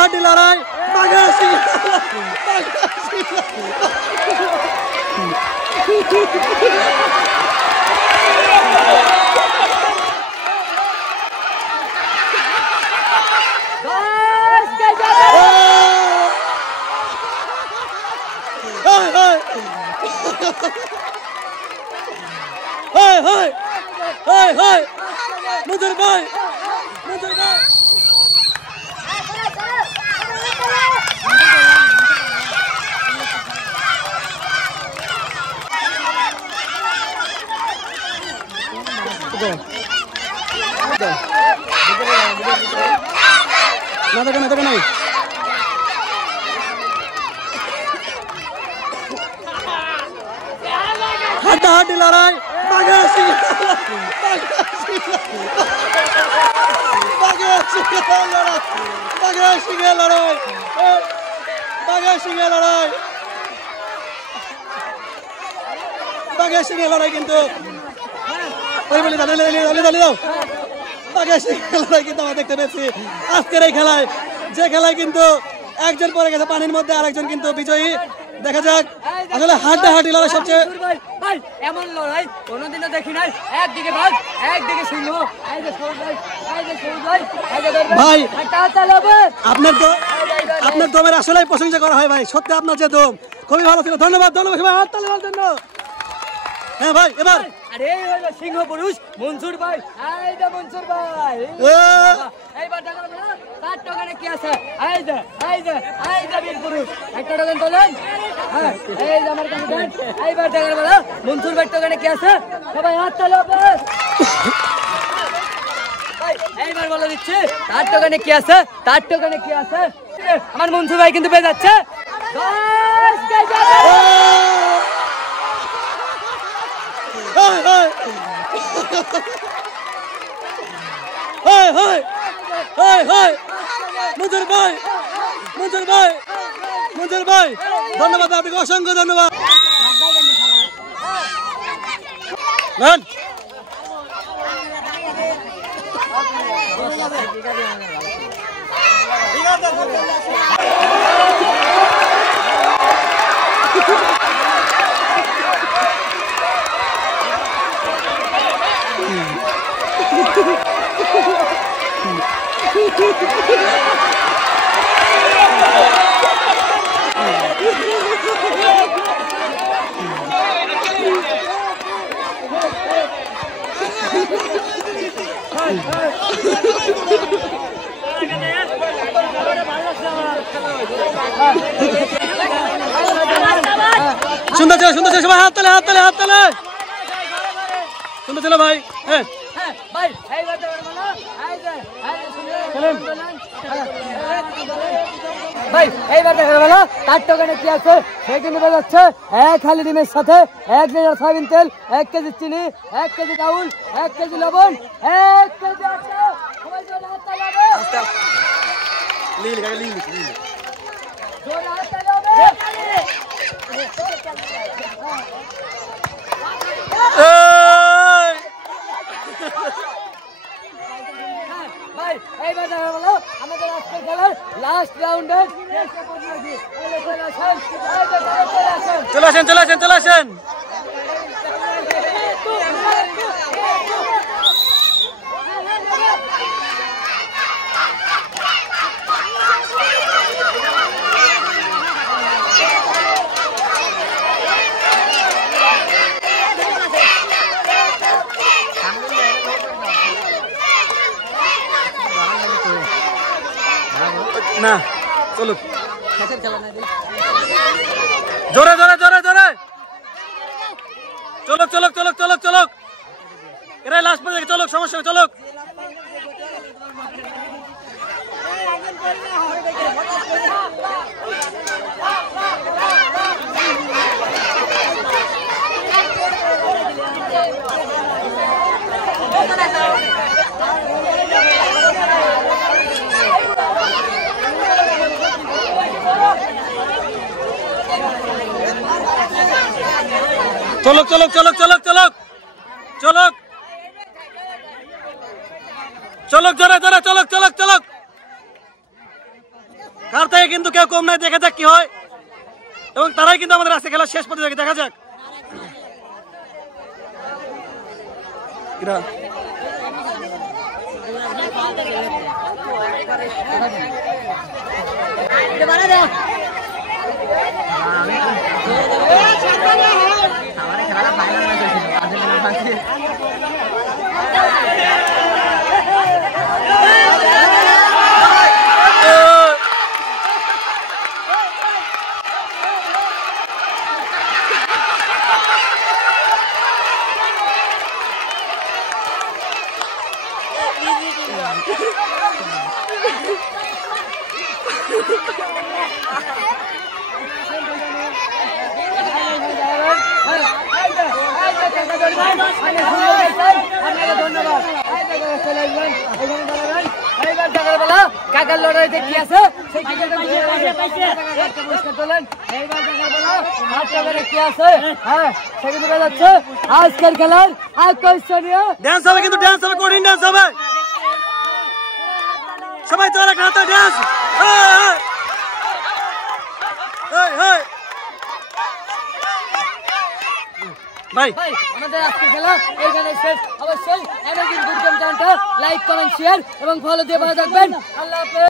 হাড্ডি লড়াই মুজুর ভাই না দেখো নাই হাড্ডাহাড্ডি লড়াই লড়াই কিন্তু কিন্তু আমরা দেখতে পেয়েছি আজকের এই খেলায়, যে খেলায় কিন্তু একজন পড়ে গেছে পানির মধ্যে, আরেকজন কিন্তু বিজয়ী। দেখা যাক আসলে হাড্ডাহাড্ডি লড়াই সবচেয়ে এমন লড়াই কোনোদিনও দেখি নাই। একদিকে ভাই, একদিকে সিংহ, ভাই আপনার দমের আসলেই প্রশংসা করা হয় ভাই, সত্যি আপনার যে দম খুবই ভালো ছিল। ধন্যবাদ ভাই, হাততালি দেওয়ার জন্য। হ্যাঁ ভাই, এবার আরে সিংহ পুরুষ মনসুর ভাই, মনসুর ভাই এইবার দেখা গেল তার টকানে কি আছে। এই যে বীর পুরুষ একটা টকান তোলেন। হ্যাঁ এই যে আমার ক্যান্ডিডেট, এইবার দেখা গেল মনসুর ভাই টকানে কি আছে। সবাই হাত তালি হবে। এইবার বলে দিচ্ছি তার টকানে কি আছে, তার টকানে কি আছে। আমার মনসুর ভাই কিন্তু পেয়ে যাচ্ছে 10 কেজি। মুজুর ভাই ধন্যবাদ, আপনাকে অসংখ্য ধন্যবাদ। সুন্দর ছিল সবাই হাত তালে সুন্দর ছিল ভাই। হ্যাঁ ভাই এইবার দেখা গেল তার টকানে কি আছে। সে কিন্তু যাচ্ছে 1 হালি ডিমের সাথে 1 লিটার সয়াবিন তেল, 1 কেজি চিনি, 1 কেজি চাউল, 1 কেজি লবণ, 1 কেজি আটা। সবাই জোরে হাত তালি হবে। জোরে হাত তালি হবে। ভাই এইবার দেখা গেল আমাদের আজকের খেলার লাস্ট রাউন্ডে চলে আসেন। না চলো জোরে চলো এরাই লাস্ট পর্যন্ত চলো, সমস্যা চলো। চলো জোরে চলো। কার থেকে কিন্তু কেউ কম নাই, দেখা যাক কি হয়। এবং তারাই কিন্তু আমাদের আজকে খেলার শেষ প্রতিযোগী, দেখা যাক। কাকার লড়াইতে কি আছে আজকের খেলার আকর্ষণীয় ডান্স হবে, কিন্তু ডান্স হবে, কঠিন ডান্স হবে। সবাই চলে হাতে ডান্স। ভাই আমাদের আজকের খেলা এইখানে শেষ। অবশ্যই অ্যামেজিং বুটক্যাম্প চ্যানেলটা লাইক কমেন্ট শেয়ার এবং ফলো দিয়ে ভালো থাকবেন। আল্লাহ হাফেজ।